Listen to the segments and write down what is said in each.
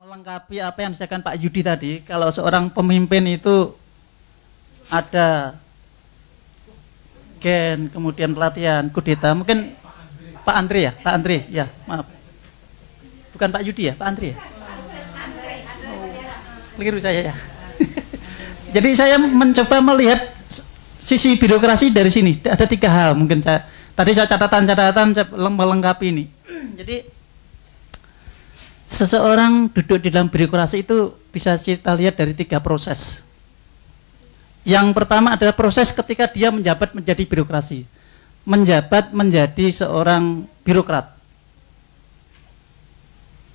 Melengkapi apa yang disampaikan Pak Yudi tadi, kalau seorang pemimpin itu ada gen, kemudian pelatihan, kudeta, mungkin Pak Andri ya, Pak Andri, ya maaf, bukan Pak Yudi ya, Pak Andri ya, keliru saya ya. Jadi saya mencoba melihat sisi birokrasi dari sini, ada 3 hal mungkin tadi saya catatan melengkapi ini. Jadi seseorang duduk di dalam birokrasi itu bisa kita lihat dari 3 proses. Yang pertama adalah proses ketika dia menjabat menjadi birokrasi. Menjabat menjadi seorang birokrat.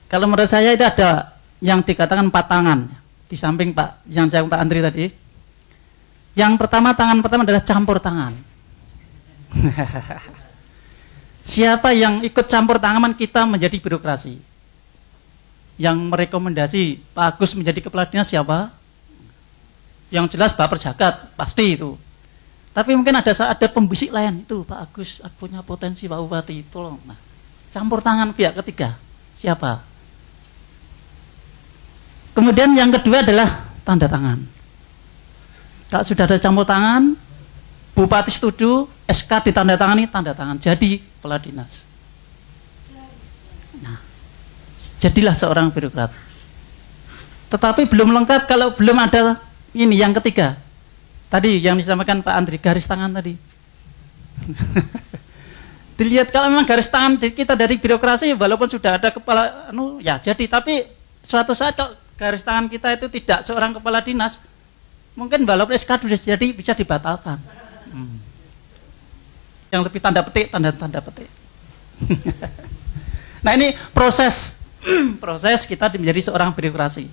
Kalau menurut saya itu ada yang dikatakan 4 tangan. Di samping Pak Andri tadi. Yang pertama, tangan pertama adalah campur tangan. Siapa yang ikut campur tangan kita menjadi birokrasi? Yang merekomendasi Pak Agus menjadi kepala dinas siapa? Yang jelas Bapak Jagat, pasti itu. Tapi mungkin ada pembisik lain, itu Pak Agus punya potensi Pak Bupati, tolong. Nah, campur tangan pihak ketiga, siapa? Kemudian yang kedua adalah tanda tangan. Kalau sudah ada campur tangan, Bupati setuju, SK ditandatangani, tanda tangan, jadi kepala dinas. Jadilah seorang birokrat. Tetapi belum lengkap kalau belum ada ini yang ketiga. Tadi yang disampaikan Pak Andri, garis tangan tadi. Dilihat kalau memang garis tangan kita dari birokrasi, walaupun sudah ada kepala, ya jadi. Tapi suatu saat kalau garis tangan kita itu tidak seorang kepala dinas, mungkin walaupun SK sudah jadi bisa dibatalkan. Yang lebih tanda petik, tanda petik. Nah ini proses kita menjadi seorang birokrasi.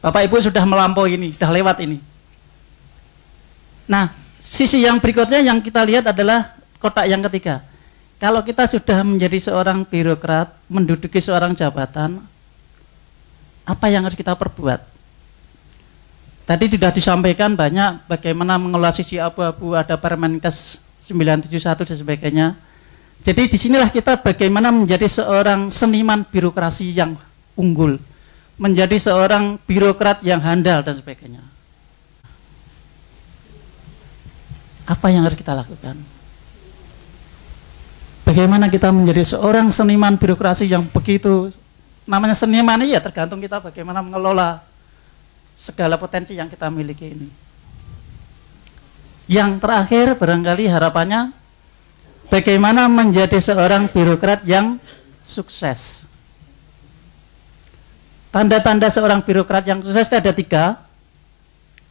Bapak Ibu sudah melampaui ini, sudah lewat ini. Nah, sisi yang berikutnya yang kita lihat adalah kotak yang ketiga. Kalau kita sudah menjadi seorang birokrat, menduduki seorang jabatan, apa yang harus kita perbuat? Tadi sudah disampaikan banyak bagaimana mengelola sisi abu-abu, ada Permenkes 971 dan sebagainya. Jadi disinilah kita bagaimana menjadi seorang seniman birokrasi yang unggul, menjadi seorang birokrat yang handal dan sebagainya. Apa yang harus kita lakukan? Bagaimana kita menjadi seorang seniman birokrasi yang begitu, namanya seniman ya tergantung kita bagaimana mengelola segala potensi yang kita miliki ini. Yang terakhir barangkali harapannya, bagaimana menjadi seorang birokrat yang sukses. Tanda-tanda seorang birokrat yang sukses ada 3,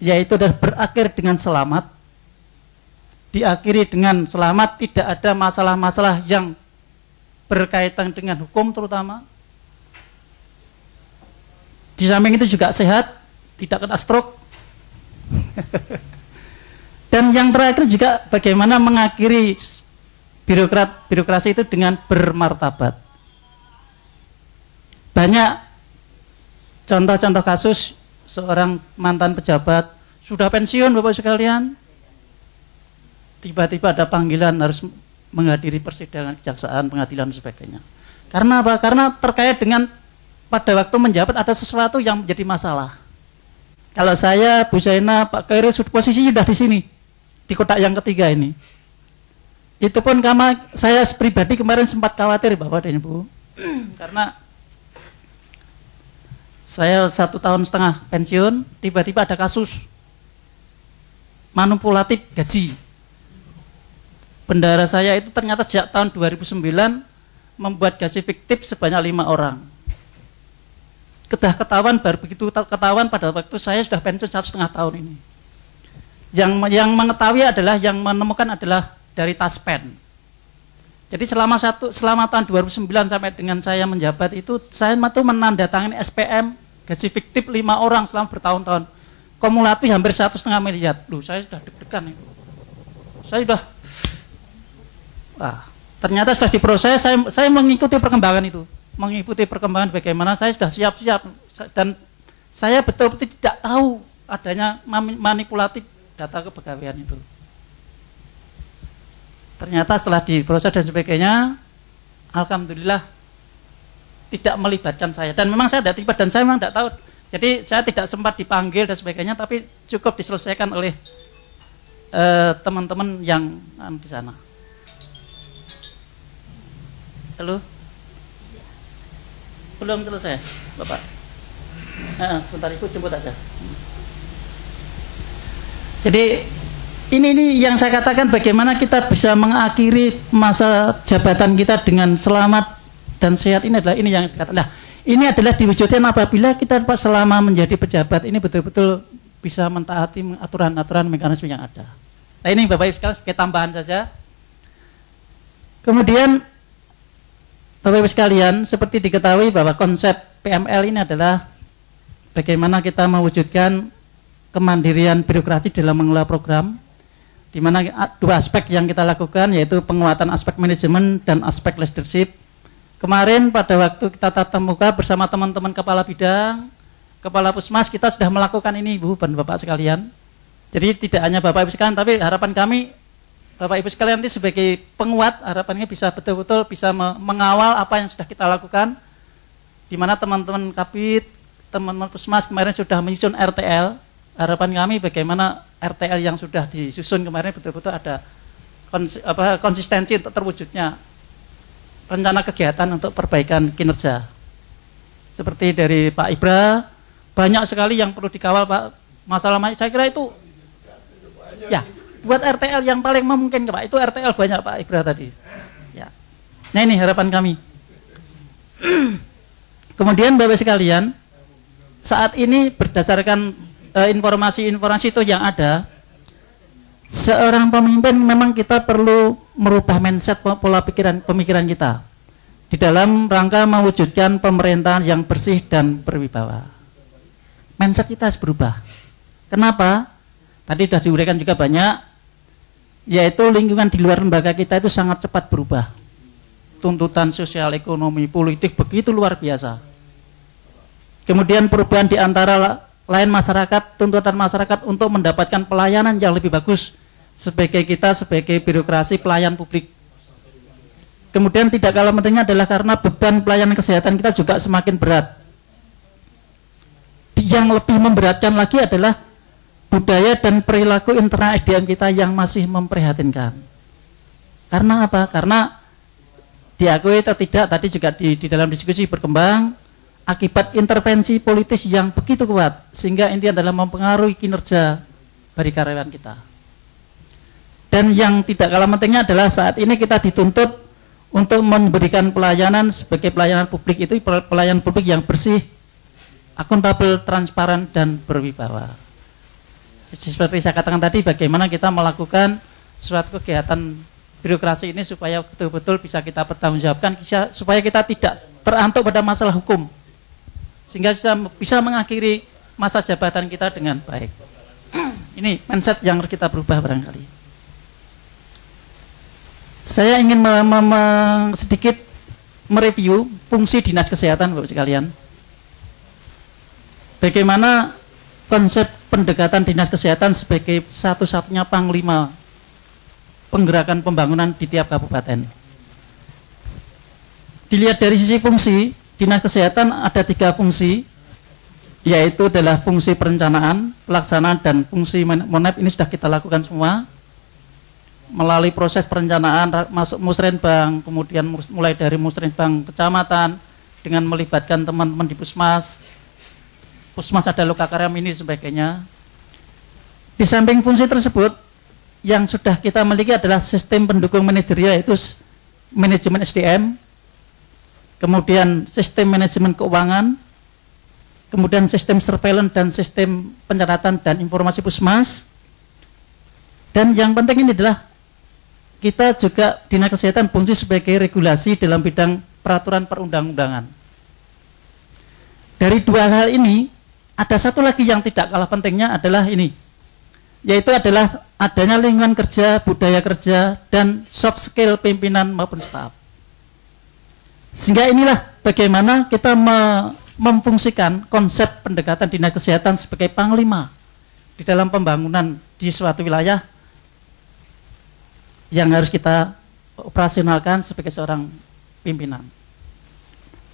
yaitu adalah berakhir dengan selamat, diakhiri dengan selamat, tidak ada masalah-masalah yang berkaitan dengan hukum terutama. Di samping itu juga sehat, tidak kena stroke. Dan yang terakhir juga bagaimana mengakhiri birokrasi itu dengan bermartabat. Banyak contoh-contoh kasus seorang mantan pejabat sudah pensiun Bapak sekalian, tiba-tiba ada panggilan harus menghadiri persidangan kejaksaan, pengadilan dan sebagainya. Karena apa? Karena terkait dengan pada waktu menjabat ada sesuatu yang menjadi masalah. Kalau saya, Bu Zaina, Pak Khairul posisinya sudah di sini, di kotak yang ketiga ini. Itu pun karena saya pribadi kemarin sempat khawatir Bapak dan Ibu, karena saya 1,5 tahun pensiun, tiba-tiba ada kasus manipulatif gaji. Bendahara saya itu ternyata sejak tahun 2009 membuat gaji fiktif sebanyak 5 orang. Ketahuan, baru begitu ketahuan pada waktu saya sudah pensiun 1,5 tahun ini. Yang mengetahui adalah, yang menemukan adalah dari Taspen. Jadi selama tahun 2009 sampai dengan saya menjabat itu, saya itu menandatangani SPM gaji fiktif 5 orang selama bertahun-tahun. Kumulatif hampir 1,5 miliar. Loh, saya sudah deg-degan itu. Saya sudah, ternyata setelah diproses, saya mengikuti perkembangan itu. Mengikuti perkembangan bagaimana saya sudah siap-siap. Dan saya betul-betul tidak tahu adanya manipulatif data kepegawaian itu. Ternyata setelah diproses dan sebagainya, alhamdulillah tidak melibatkan saya. Dan memang saya tidak terlibat dan saya memang tidak tahu. Jadi saya tidak sempat dipanggil dan sebagainya, tapi cukup diselesaikan oleh teman-teman yang di sana. Halo? Belum selesai, Bapak? Sebentar, Ibu jemput aja. Jadi ini yang saya katakan, bagaimana kita bisa mengakhiri masa jabatan kita dengan selamat dan sehat. Ini adalah ini yang saya katakan. Nah, ini adalah diwujudkan apabila kita selama menjadi pejabat ini betul-betul bisa mentaati aturan-aturan mekanisme yang ada. Nah, ini Bapak Ibu sekalian sebagai tambahan saja. Kemudian Bapak Ibu sekalian, seperti diketahui bahwa konsep PML ini adalah bagaimana kita mewujudkan kemandirian birokrasi dalam mengelola program, di mana dua aspek yang kita lakukan, yaitu penguatan aspek manajemen dan aspek leadership. Kemarin pada waktu kita tatap muka bersama teman-teman kepala bidang, kepala puskesmas, kita sudah melakukan ini, Ibu dan Bapak sekalian. Jadi tidak hanya Bapak Ibu sekalian, tapi harapan kami Bapak Ibu sekalian nanti sebagai penguat, harapannya bisa betul-betul bisa mengawal apa yang sudah kita lakukan, di mana teman-teman Kapit, teman-teman puskesmas kemarin sudah menyusun RTL. Harapan kami bagaimana RTL yang sudah disusun kemarin betul-betul ada konsistensi untuk terwujudnya rencana kegiatan untuk perbaikan kinerja. Seperti dari Pak Ibra, banyak sekali yang perlu dikawal, Pak. Masalah saya kira itu ya buat RTL yang paling memungkinkan, Pak. Itu RTL banyak, Pak Ibra tadi. Ya. Nah, ini harapan kami. Kemudian Bapak sekalian, saat ini berdasarkan informasi-informasi itu yang ada, seorang pemimpin memang kita perlu merubah mindset, pola pemikiran kita di dalam rangka mewujudkan pemerintahan yang bersih dan berwibawa. Mindset kita harus berubah. Kenapa? Tadi sudah diuraikan juga banyak, yaitu lingkungan di luar lembaga kita itu sangat cepat berubah. Tuntutan sosial, ekonomi, politik begitu luar biasa. Kemudian perubahan di antara lain masyarakat, tuntutan masyarakat untuk mendapatkan pelayanan yang lebih bagus sebagai birokrasi pelayan publik. Kemudian tidak kalah pentingnya adalah karena beban pelayanan kesehatan kita juga semakin berat. Yang lebih memberatkan lagi adalah budaya dan perilaku internal SDM kita yang masih memprihatinkan. Karena apa? Karena diakui atau tidak, tadi juga di dalam diskusi berkembang, akibat intervensi politis yang begitu kuat, sehingga ini adalah mempengaruhi kinerja dari karyawan kita. Dan yang tidak kalah pentingnya adalah saat ini kita dituntut untuk memberikan pelayanan sebagai pelayanan publik, itu pelayanan publik yang bersih, akuntabel, transparan, dan berwibawa. Seperti saya katakan tadi, bagaimana kita melakukan suatu kegiatan birokrasi ini supaya betul-betul bisa kita pertanggungjawabkan, supaya kita tidak terantuk pada masalah hukum, sehingga bisa mengakhiri masa jabatan kita dengan baik. Ini mindset yang harus kita berubah barangkali. Saya ingin sedikit mereview fungsi dinas kesehatan, Bapak sekalian. Bagaimana konsep pendekatan dinas kesehatan sebagai satu-satunya panglima penggerakan pembangunan di tiap kabupaten. Dilihat dari sisi fungsi, dinas kesehatan ada 3 fungsi, yaitu adalah fungsi perencanaan, pelaksanaan, dan fungsi monep. Ini sudah kita lakukan semua melalui proses perencanaan, masuk musrenbang, kemudian mulai dari musrenbang kecamatan dengan melibatkan teman-teman di puskesmas ada lokakarya mini dan sebagainya. Di samping fungsi tersebut, yang sudah kita miliki adalah sistem pendukung manajerial, yaitu manajemen SDM, kemudian sistem manajemen keuangan, kemudian sistem surveillance dan sistem pencatatan dan informasi puskesmas. Dan yang penting ini adalah kita juga dinas kesehatan fungsi sebagai regulasi dalam bidang peraturan perundang-undangan. Dari 2 hal ini, ada satu lagi yang tidak kalah pentingnya adalah ini, yaitu adalah adanya lingkungan kerja, budaya kerja, dan soft skill pimpinan maupun staf. Sehingga inilah bagaimana kita memfungsikan konsep pendekatan dinas kesehatan sebagai panglima di dalam pembangunan di suatu wilayah yang harus kita operasionalkan sebagai seorang pimpinan.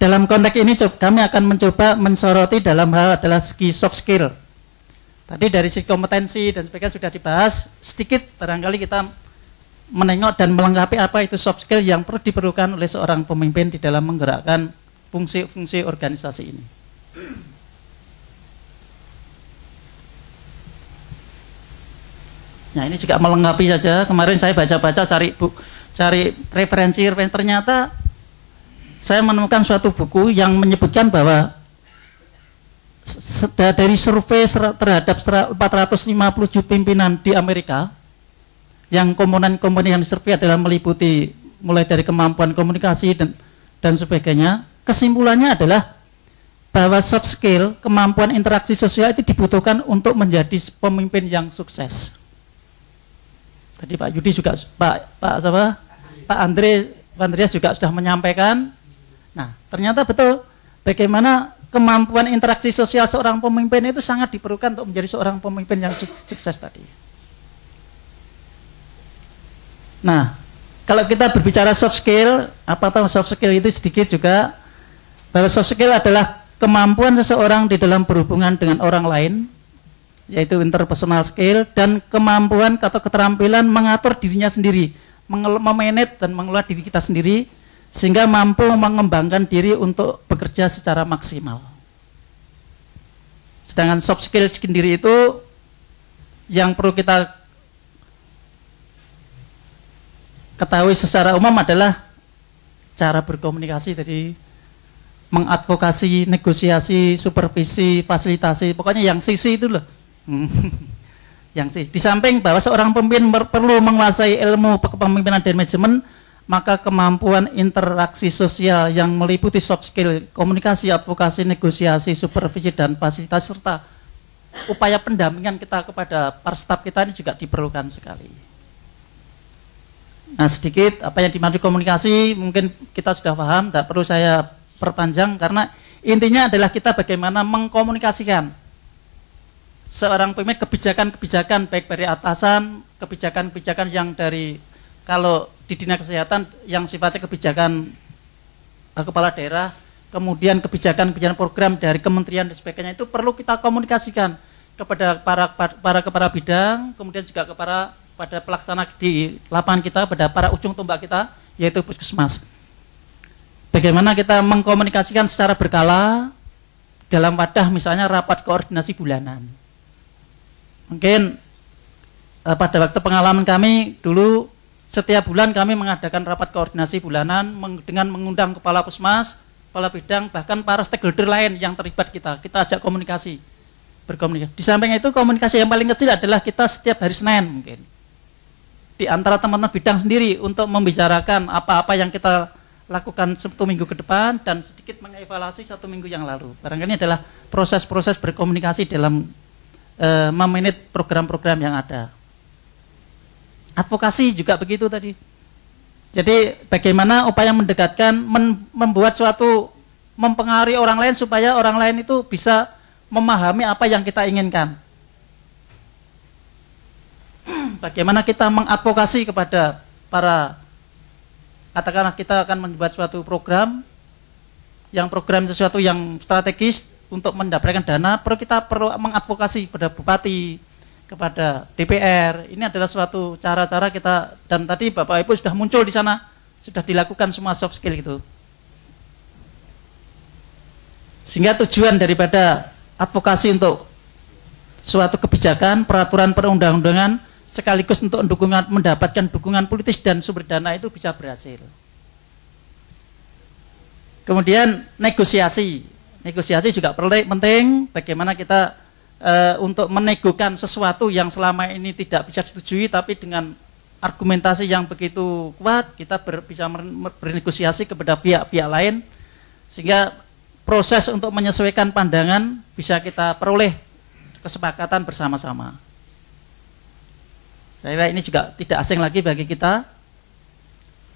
dalam konteks ini kami akan mencoba mensoroti dalam hal adalah segi soft skill. Tadi dari segi kompetensi dan sebagainya sudah dibahas, sedikit barangkali kita menengok dan melengkapi apa itu soft skill yang perlu diperlukan oleh seorang pemimpin di dalam menggerakkan fungsi-fungsi organisasi ini. Nah, ini juga melengkapi saja. Kemarin saya baca-baca cari referensi, ternyata saya menemukan suatu buku yang menyebutkan bahwa dari survei terhadap 457 pimpinan di Amerika, yang komponen-komponen yang disurvei adalah meliputi mulai dari kemampuan komunikasi dan sebagainya. Kesimpulannya adalah bahwa soft skill, kemampuan interaksi sosial itu dibutuhkan untuk menjadi pemimpin yang sukses. Tadi Pak Yudi juga, Pak Andreas juga sudah menyampaikan. Nah, ternyata betul bagaimana kemampuan interaksi sosial seorang pemimpin itu sangat diperlukan untuk menjadi seorang pemimpin yang sukses tadi. Nah, kalau kita berbicara soft skill, apa tahu soft skill itu sedikit juga, bahwa soft skill adalah kemampuan seseorang di dalam berhubungan dengan orang lain, yaitu interpersonal skill, dan kemampuan atau keterampilan mengatur dirinya sendiri, memanage dan mengelola diri kita sendiri, sehingga mampu mengembangkan diri untuk bekerja secara maksimal. Sedangkan soft skill sendiri itu yang perlu kita ketahui secara umum adalah cara berkomunikasi, jadi mengadvokasi, negosiasi, supervisi, fasilitasi, pokoknya yang sisi itu loh. Yang sisi. Di samping bahwa seorang pemimpin perlu menguasai ilmu kepemimpinan dan manajemen, maka kemampuan interaksi sosial yang meliputi soft skill, komunikasi, advokasi, negosiasi, supervisi, dan fasilitasi, serta upaya pendampingan kita kepada para staf kita ini juga diperlukan sekali. Nah, sedikit apa yang dimaksud komunikasi mungkin kita sudah paham, tidak perlu saya perpanjang, karena intinya adalah kita bagaimana mengkomunikasikan seorang pemimpin kebijakan-kebijakan baik dari atasan, kebijakan-kebijakan yang dari, kalau di dinas kesehatan yang sifatnya kebijakan kepala daerah, kemudian kebijakan-kebijakan program dari kementerian dan sebagainya, itu perlu kita komunikasikan kepada para kepala bidang, kemudian juga pada pelaksana di lapangan kita, pada para ujung tombak kita, yaitu puskesmas. Bagaimana kita mengkomunikasikan secara berkala dalam wadah misalnya rapat koordinasi bulanan. Mungkin pada waktu pengalaman kami dulu, setiap bulan kami mengadakan rapat koordinasi bulanan dengan mengundang kepala puskesmas, kepala bidang, bahkan para stakeholder lain yang terlibat kita ajak komunikasi, berkomunikasi. Di samping itu komunikasi yang paling kecil adalah kita setiap hari Senin mungkin di antara teman-teman bidang sendiri untuk membicarakan apa-apa yang kita lakukan 1 minggu ke depan dan sedikit mengevaluasi 1 minggu yang lalu. Barangkali adalah proses-proses berkomunikasi dalam memanage program-program yang ada. Advokasi juga begitu tadi. Jadi bagaimana upaya mendekatkan, membuat suatu, mempengaruhi orang lain supaya orang lain itu bisa memahami apa yang kita inginkan. Bagaimana kita mengadvokasi kepada para, katakanlah kita akan membuat suatu program sesuatu yang strategis untuk mendapatkan dana, kita perlu mengadvokasi kepada bupati, kepada DPR. Ini adalah suatu cara-cara kita, dan tadi Bapak Ibu sudah muncul di sana, sudah dilakukan semua soft skill itu. Sehingga tujuan daripada advokasi untuk suatu kebijakan, peraturan perundang-undangan, sekaligus untuk mendapatkan dukungan politis dan sumber dana itu bisa berhasil. Kemudian negosiasi juga penting, bagaimana kita untuk menegokan sesuatu yang selama ini tidak bisa disetujui, tapi dengan argumentasi yang begitu kuat kita bisa bernegosiasi kepada pihak-pihak lain, sehingga proses untuk menyesuaikan pandangan bisa kita peroleh kesepakatan bersama-sama. Saya kira ini juga tidak asing lagi bagi kita.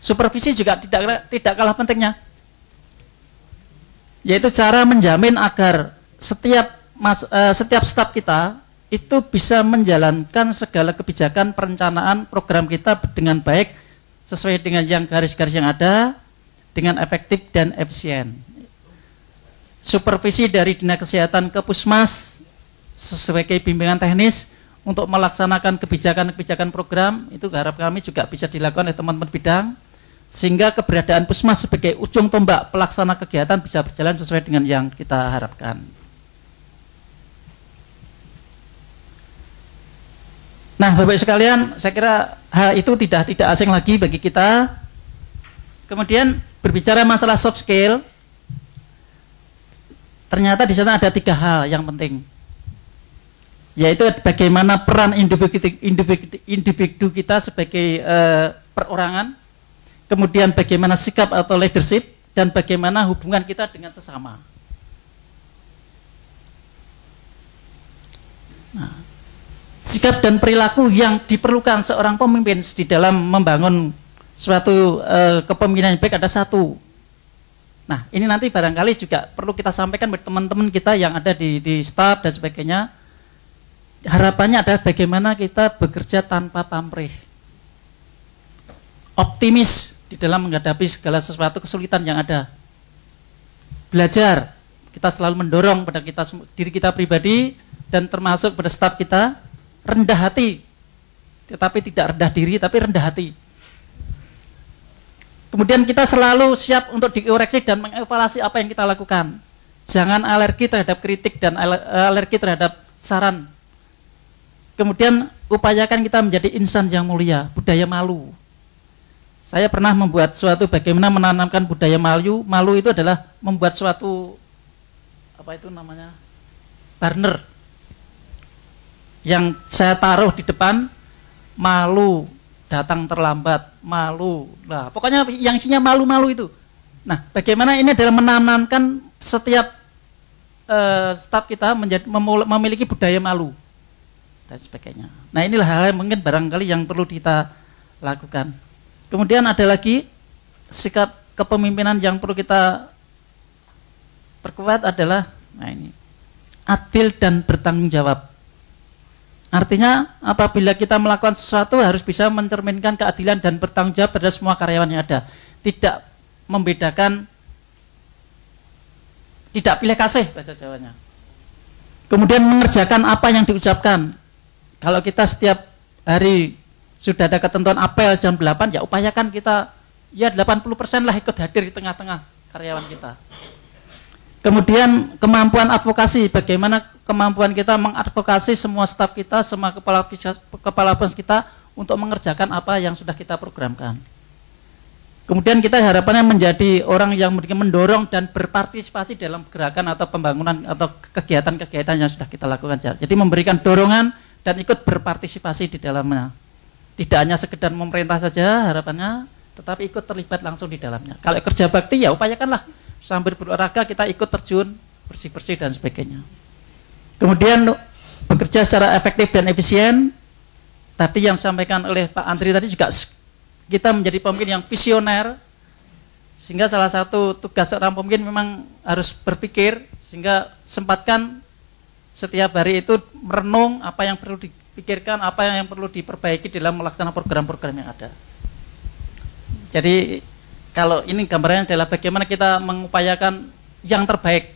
Supervisi juga tidak kalah pentingnya, yaitu cara menjamin agar setiap staf kita itu bisa menjalankan segala kebijakan perencanaan program kita dengan baik, sesuai dengan yang garis-garis yang ada, dengan efektif dan efisien. supervisi dari Dinas Kesehatan ke Puskesmas sebagai bimbingan teknis untuk melaksanakan kebijakan-kebijakan program, itu harap kami juga bisa dilakukan oleh teman-teman bidang, sehingga keberadaan Puskesmas sebagai ujung tombak pelaksana kegiatan bisa berjalan sesuai dengan yang kita harapkan. Nah, Bapak sekalian, saya kira hal itu tidak asing lagi bagi kita. Kemudian berbicara masalah soft skill, ternyata di sana ada 3 hal yang penting, yaitu bagaimana peran individu kita sebagai perorangan, kemudian bagaimana sikap atau leadership, dan bagaimana hubungan kita dengan sesama. Nah, sikap dan perilaku yang diperlukan seorang pemimpin di dalam membangun suatu kepemimpinan yang baik ada 1. Nah, ini nanti barangkali juga perlu kita sampaikan buat teman-teman kita yang ada di staf dan sebagainya. Harapannya adalah bagaimana kita bekerja tanpa pamrih, optimis di dalam menghadapi segala sesuatu kesulitan yang ada. Belajar, kita selalu mendorong pada diri kita pribadi dan termasuk pada staf kita, rendah hati, tetapi tidak rendah diri, tapi rendah hati. Kemudian kita selalu siap untuk dikoreksi dan mengevaluasi apa yang kita lakukan. Jangan alergi terhadap kritik dan alergi terhadap saran. Kemudian upayakan kita menjadi insan yang mulia, budaya malu. Saya pernah membuat suatu bagaimana menanamkan budaya malu. Malu itu adalah membuat suatu, apa itu namanya, banner yang saya taruh di depan, malu datang terlambat, malu. Nah, pokoknya yang isinya malu-malu itu. Nah, bagaimana ini adalah menanamkan setiap staf kita memiliki budaya malu dan sebagainya. Nah, inilah hal yang mungkin barangkali yang perlu kita lakukan. Kemudian ada lagi sikap kepemimpinan yang perlu kita perkuat adalah, nah ini, adil dan bertanggung jawab. Artinya apabila kita melakukan sesuatu harus bisa mencerminkan keadilan dan bertanggung jawab terhadap semua karyawan yang ada. Tidak membedakan, tidak pilih kasih bahasa Jawanya. Kemudian mengerjakan apa yang diucapkan. Kalau kita setiap hari sudah ada ketentuan apel jam 8, ya upayakan kita, ya 80% lah ikut hadir di tengah-tengah karyawan kita. Kemudian kemampuan advokasi, bagaimana kemampuan kita mengadvokasi semua staf kita, semua kepala pos kita untuk mengerjakan apa yang sudah kita programkan. Kemudian kita harapannya menjadi orang yang mendorong dan berpartisipasi dalam gerakan atau pembangunan atau kegiatan-kegiatan yang sudah kita lakukan. Jadi memberikan dorongan dan ikut berpartisipasi di dalamnya. Tidak hanya sekedar memerintah saja harapannya, tetapi ikut terlibat langsung di dalamnya. Kalau kerja bakti ya upayakanlah sambil berolahraga kita ikut terjun, bersih-bersih dan sebagainya. Kemudian bekerja secara efektif dan efisien. Tadi yang disampaikan oleh Pak Andri tadi juga, kita menjadi pemimpin yang visioner, sehingga salah satu tugas seorang pemimpin memang harus berpikir, sehingga sempatkan setiap hari itu merenung apa yang perlu dipikirkan, apa yang perlu diperbaiki dalam melaksanakan program-program yang ada. Jadi kalau ini gambarannya adalah bagaimana kita mengupayakan yang terbaik.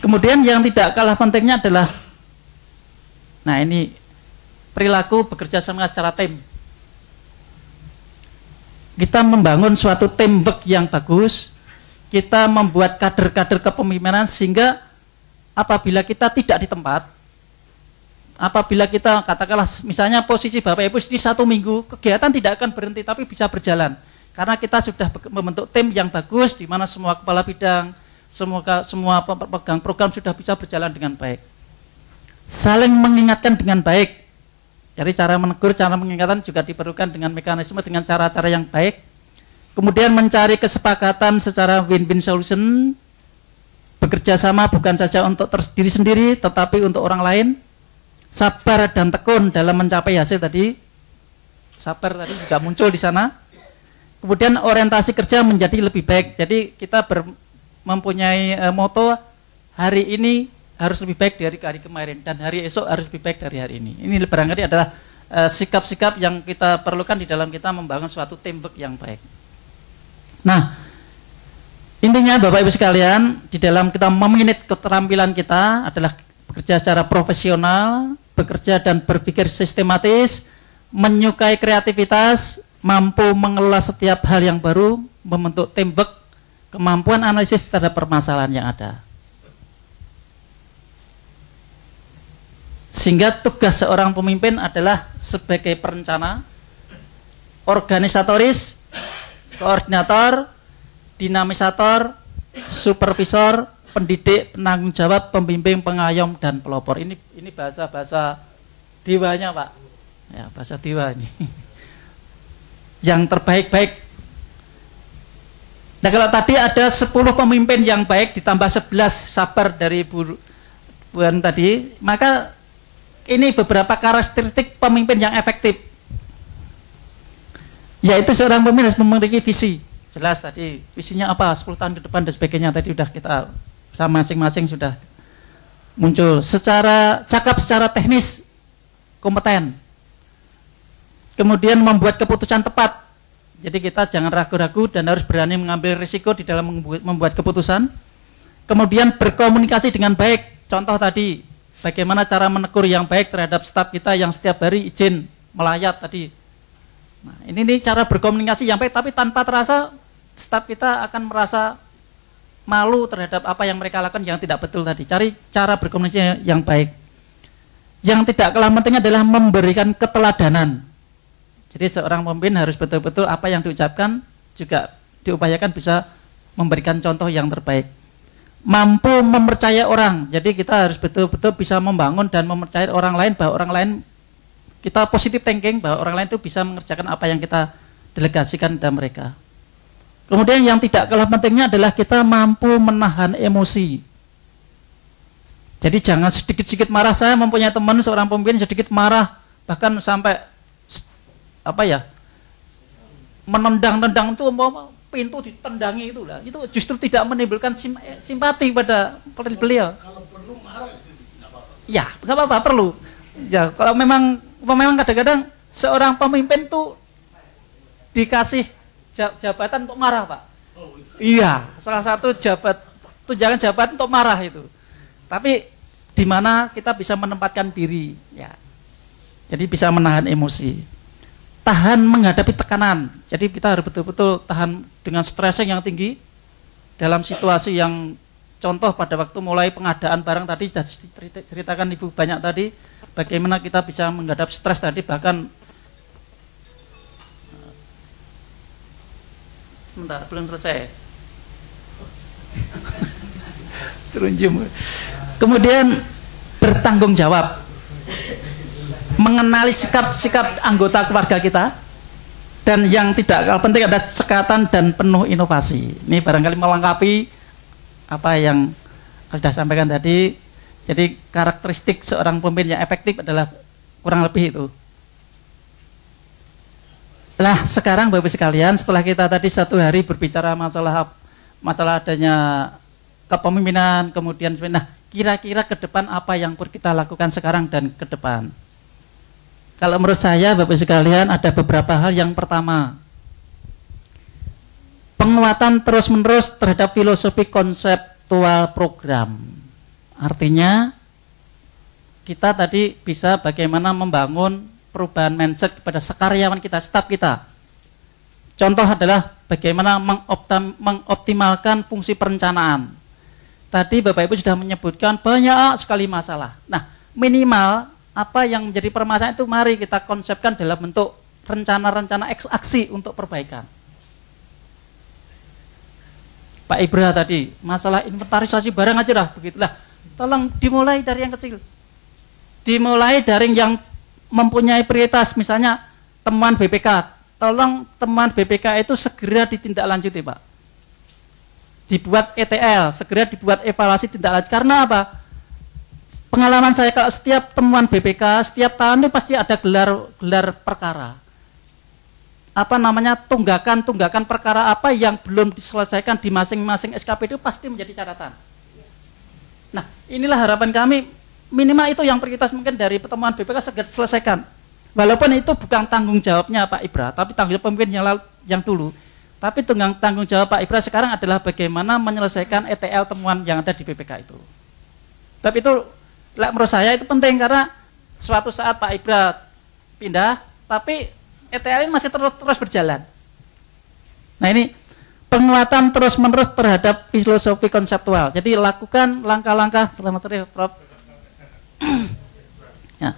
Kemudian yang tidak kalah pentingnya adalah, nah ini, perilaku bekerja sama secara tim. Kita membangun suatu teamwork yang bagus, kita membuat kader-kader kepemimpinan sehingga apabila kita tidak di tempat, apabila kita katakanlah misalnya posisi Bapak Ibu di 1 minggu, kegiatan tidak akan berhenti tapi bisa berjalan. Karena kita sudah membentuk tim yang bagus di mana semua kepala bidang, semua pemegang program sudah bisa berjalan dengan baik. Saling mengingatkan dengan baik. Jadi cara menegur, cara mengingatkan juga diperlukan dengan mekanisme, dengan cara-cara yang baik. Kemudian mencari kesepakatan secara win-win solution. Bekerja sama bukan saja untuk diri sendiri, tetapi untuk orang lain. Sabar dan tekun dalam mencapai hasil tadi. Sabar tadi juga muncul di sana. Kemudian orientasi kerja menjadi lebih baik. Jadi kita mempunyai moto, hari ini harus lebih baik dari hari kemarin, dan hari esok harus lebih baik dari hari ini. Ini barangkali adalah sikap-sikap yang kita perlukan di dalam kita membangun suatu teamwork yang baik. Nah, Intinya Bapak Ibu sekalian, di dalam kita memanage keterampilan kita adalah bekerja secara profesional, bekerja dan berpikir sistematis, menyukai kreativitas, mampu mengelola setiap hal yang baru, membentuk teamwork, kemampuan analisis terhadap permasalahan yang ada. Sehingga tugas seorang pemimpin adalah sebagai perencana, organisatoris, koordinator, dinamisator, supervisor, pendidik, penanggung jawab, pembimbing, pengayom, dan pelopor. Ini bahasa-bahasa dewanya, Pak. Ya, bahasa dewa ini. Yang terbaik-baik. Nah, kalau tadi ada 10 pemimpin yang baik ditambah 11 sabar dari Bu Puan tadi, maka ini beberapa karakteristik pemimpin yang efektif. Yaitu seorang pemimpin harus memiliki visi. Jelas tadi visinya apa, 10 tahun ke depan dan sebagainya tadi sudah kita sama masing-masing sudah muncul. Cakap secara teknis, kompeten. Kemudian membuat keputusan tepat. Jadi kita jangan ragu-ragu dan harus berani mengambil risiko di dalam membuat keputusan. Kemudian berkomunikasi dengan baik. Contoh tadi, bagaimana cara menegur yang baik terhadap staf kita yang setiap hari izin melayat tadi. Nah, ini cara berkomunikasi yang baik, tapi tanpa terasa staf kita akan merasa malu terhadap apa yang mereka lakukan yang tidak betul tadi. Cari cara berkomunikasi yang baik. Yang tidak kalah pentingnya adalah memberikan keteladanan. Jadi seorang pemimpin harus betul-betul apa yang diucapkan juga diupayakan bisa memberikan contoh yang terbaik. Mampu mempercayai orang. Jadi kita harus betul-betul bisa membangun dan mempercayai orang lain bahwa orang lain kita positive thinking bahwa orang lain itu bisa mengerjakan apa yang kita delegasikan kepada mereka. Kemudian yang tidak kalah pentingnya adalah kita mampu menahan emosi. Jadi jangan sedikit-sedikit marah. Saya mempunyai teman seorang pemimpin sedikit marah bahkan sampai menendang-nendang itu pintu ditendangi itulah. Itu justru tidak menimbulkan simpati pada beliau. Kalau perlu marah tidak apa-apa. Ya, nggak apa-apa perlu. Ya, kalau memang kadang-kadang seorang pemimpin tuh dikasih jabatan untuk marah, Pak. Iya, salah satu tunjangan jabatan untuk marah itu. Tapi di mana kita bisa menempatkan diri, ya. Jadi bisa menahan emosi. Tahan menghadapi tekanan. Jadi kita harus betul-betul tahan dengan stres yang tinggi dalam situasi yang contoh pada waktu mulai pengadaan barang tadi sudah ceritakan Ibu banyak tadi bagaimana kita bisa menghadapi stres tadi bahkan sebentar belum selesai. Terunjum. Kemudian bertanggung jawab. Mengenali sikap-sikap anggota keluarga kita dan yang tidak kalah penting ada cekatan dan penuh inovasi. Ini barangkali melengkapi apa yang sudah sampaikan tadi. Jadi karakteristik seorang pemimpin yang efektif adalah kurang lebih itu. Lah sekarang Bapak sekalian, setelah kita tadi 1 hari berbicara masalah adanya kepemimpinan, kemudian nah kira-kira ke depan apa yang perlu kita lakukan sekarang dan ke depan. Kalau menurut saya Bapak sekalian ada beberapa hal. Yang pertama, penguatan terus-menerus terhadap filosofi konseptual program. Artinya kita tadi bisa bagaimana membangun perubahan mindset kepada karyawan kita, staf kita. Contoh adalah bagaimana mengoptimalkan fungsi perencanaan. Tadi Bapak Ibu sudah menyebutkan banyak sekali masalah. Nah, minimal apa yang menjadi permasalahan itu mari kita konsepkan dalam bentuk rencana-rencana aksi untuk perbaikan. Pak Ibra tadi, masalah inventarisasi barang aja lah, begitulah. Tolong dimulai dari yang kecil. Dimulai dari yang mempunyai prioritas, misalnya temuan BPK. Tolong temuan BPK itu segera ditindaklanjuti, Pak. Dibuat ETL, segera dibuat evaluasi tindak lanjut. Karena apa? Pengalaman saya kalau setiap temuan BPK, setiap tahun itu pasti ada gelar perkara. Apa namanya, tunggakan perkara apa yang belum diselesaikan di masing-masing SKP itu pasti menjadi catatan. Nah, inilah harapan kami, minimal itu yang prioritas mungkin dari pertemuan BPK segera diselesaikan. Walaupun itu bukan tanggung jawabnya Pak Ibra, tapi tanggung jawab pemimpin yang dulu. Tapi tanggung jawab Pak Ibra sekarang adalah bagaimana menyelesaikan ETL temuan yang ada di BPK itu. Tapi itu menurut saya itu penting karena suatu saat Pak Ibra pindah, tapi ETL ini masih terus berjalan. Nah ini penguatan terus-menerus terhadap filosofi konseptual. Jadi lakukan langkah-langkah, selamat sore Prof. Ya.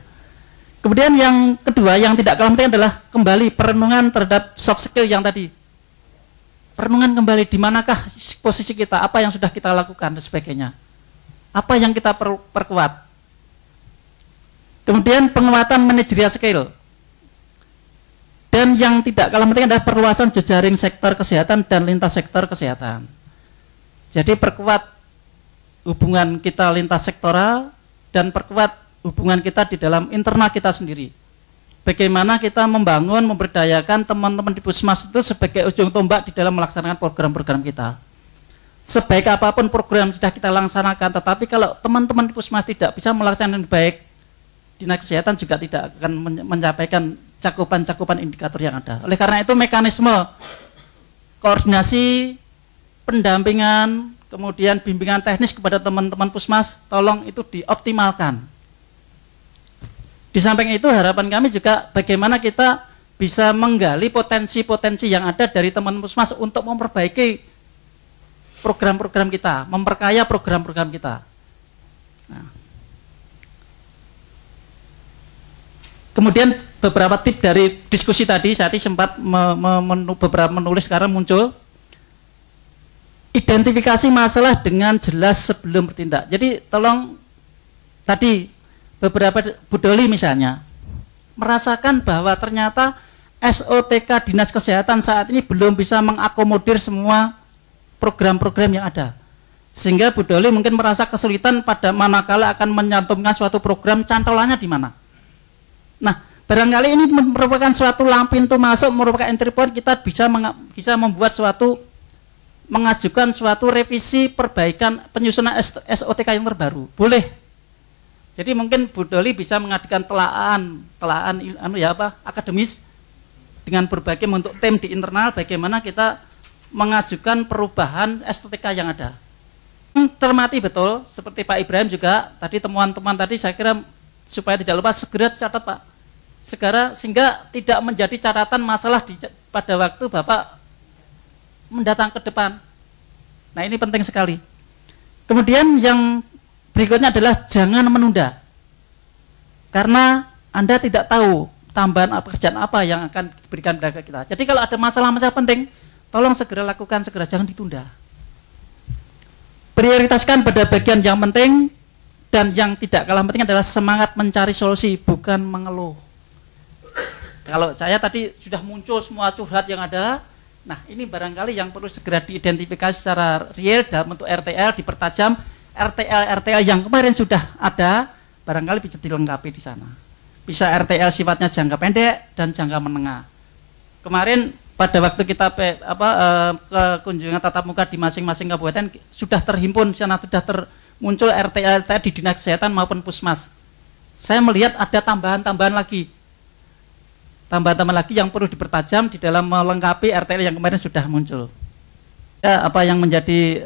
Kemudian yang kedua yang tidak kalah penting adalah kembali perenungan terhadap soft skill yang tadi. Perenungan kembali di manakah posisi kita, apa yang sudah kita lakukan dan sebagainya. Apa yang kita perkuat. Kemudian penguatan manajerial skill. Dan yang tidak kalah penting adalah perluasan jejaring sektor kesehatan dan lintas sektor kesehatan. Jadi perkuat hubungan kita lintas sektoral dan perkuat hubungan kita di dalam internal kita sendiri. Bagaimana kita membangun, memberdayakan teman-teman di Puskesmas itu sebagai ujung tombak di dalam melaksanakan program-program kita. Sebaik apapun program sudah kita laksanakan, tetapi kalau teman-teman di Puskesmas tidak bisa melaksanakan dengan baik, Dinas Kesehatan juga tidak akan mencapaikan cakupan-cakupan indikator yang ada. Oleh karena itu mekanisme koordinasi, pendampingan, kemudian bimbingan teknis kepada teman-teman Puskesmas, tolong itu dioptimalkan. Di samping itu harapan kami juga bagaimana kita bisa menggali potensi-potensi yang ada dari teman-teman Puskesmas untuk memperbaiki program-program kita, memperkaya program-program kita. Nah. Kemudian beberapa tip dari diskusi tadi, saya sempat beberapa menulis sekarang muncul. Identifikasi masalah dengan jelas sebelum bertindak. Jadi tolong tadi beberapa Bu Doli misalnya merasakan bahwa ternyata SOTK Dinas Kesehatan saat ini belum bisa mengakomodir semua program-program yang ada. Sehingga Bu Doli mungkin merasa kesulitan pada manakala akan menyantumkan suatu program, cantolannya di mana. Nah, barangkali ini merupakan suatu pintu masuk, merupakan entry point, kita bisa membuat mengajukan suatu revisi perbaikan penyusunan SOTK yang terbaru. Boleh. Jadi mungkin Bu Doli bisa mengajukan telaan akademis dengan berbagai bentuk tim di internal bagaimana kita mengajukan perubahan SOTK yang ada. Cermati betul seperti Pak Ibrahim juga tadi temuan-temuan tadi saya kira supaya tidak lupa segera dicatat Pak. Sehingga tidak menjadi catatan masalah pada waktu Bapak mendatang ke depan. Nah ini penting sekali. Kemudian yang berikutnya adalah jangan menunda. Karena Anda tidak tahu tambahan pekerjaan apa yang akan diberikan kepada kita. Jadi kalau ada masalah-masalah penting, tolong segera lakukan, segera jangan ditunda. Prioritaskan pada bagian yang penting dan yang tidak kalah penting adalah semangat mencari solusi, bukan mengeluh. Kalau saya tadi sudah muncul semua curhat yang ada, nah ini barangkali yang perlu segera diidentifikasi secara real dalam bentuk RTL, dipertajam. RTL yang kemarin sudah ada, barangkali bisa dilengkapi di sana. Bisa RTL sifatnya jangka pendek dan jangka menengah. Kemarin pada waktu kita ke kunjungan tatap muka di masing-masing kabupaten sudah terhimpun di sana, sudah muncul RTL di Dinas Kesehatan maupun Puskesmas. Saya melihat ada tambahan-tambahan lagi. Tambahan-tambahan lagi yang perlu dipertajam di dalam melengkapi RTL yang kemarin sudah muncul. Ya, apa yang menjadi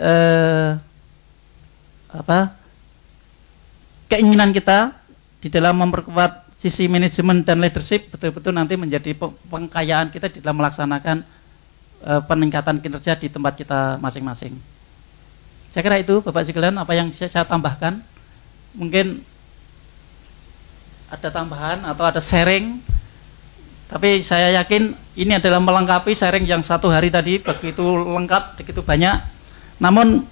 keinginan kita di dalam memperkuat sisi manajemen dan leadership betul-betul nanti menjadi pengkayaan kita di dalam melaksanakan peningkatan kinerja di tempat kita masing-masing. Saya kira itu Bapak sekalian apa yang bisa saya tambahkan. Mungkin ada tambahan atau ada sharing, tapi saya yakin ini adalah melengkapi sharing yang satu hari tadi begitu lengkap, begitu banyak. Namun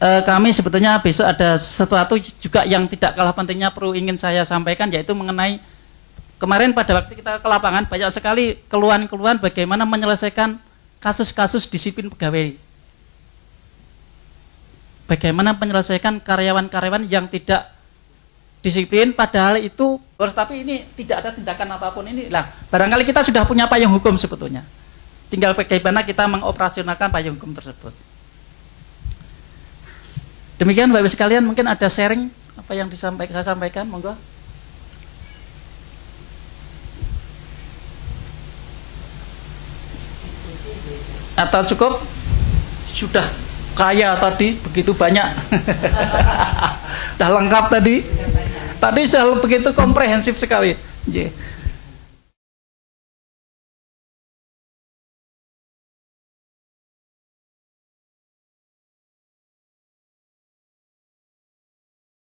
kami sebetulnya besok ada sesuatu juga yang tidak kalah pentingnya perlu ingin saya sampaikan, yaitu mengenai kemarin pada waktu kita ke lapangan banyak sekali keluhan-keluhan bagaimana menyelesaikan kasus-kasus disiplin pegawai. Bagaimana menyelesaikan karyawan-karyawan yang tidak disiplin padahal itu tapi ini tidak ada tindakan apapun ini. Lah, barangkali kita sudah punya payung hukum sebetulnya. Tinggal bagaimana kita mengoperasionalkan payung hukum tersebut. Demikian Bapak Ibu sekalian, mungkin ada sharing apa yang saya sampaikan, monggo. Atau cukup? Sudah kaya tadi, begitu banyak. Sudah lengkap tadi. Tadi sudah begitu komprehensif sekali.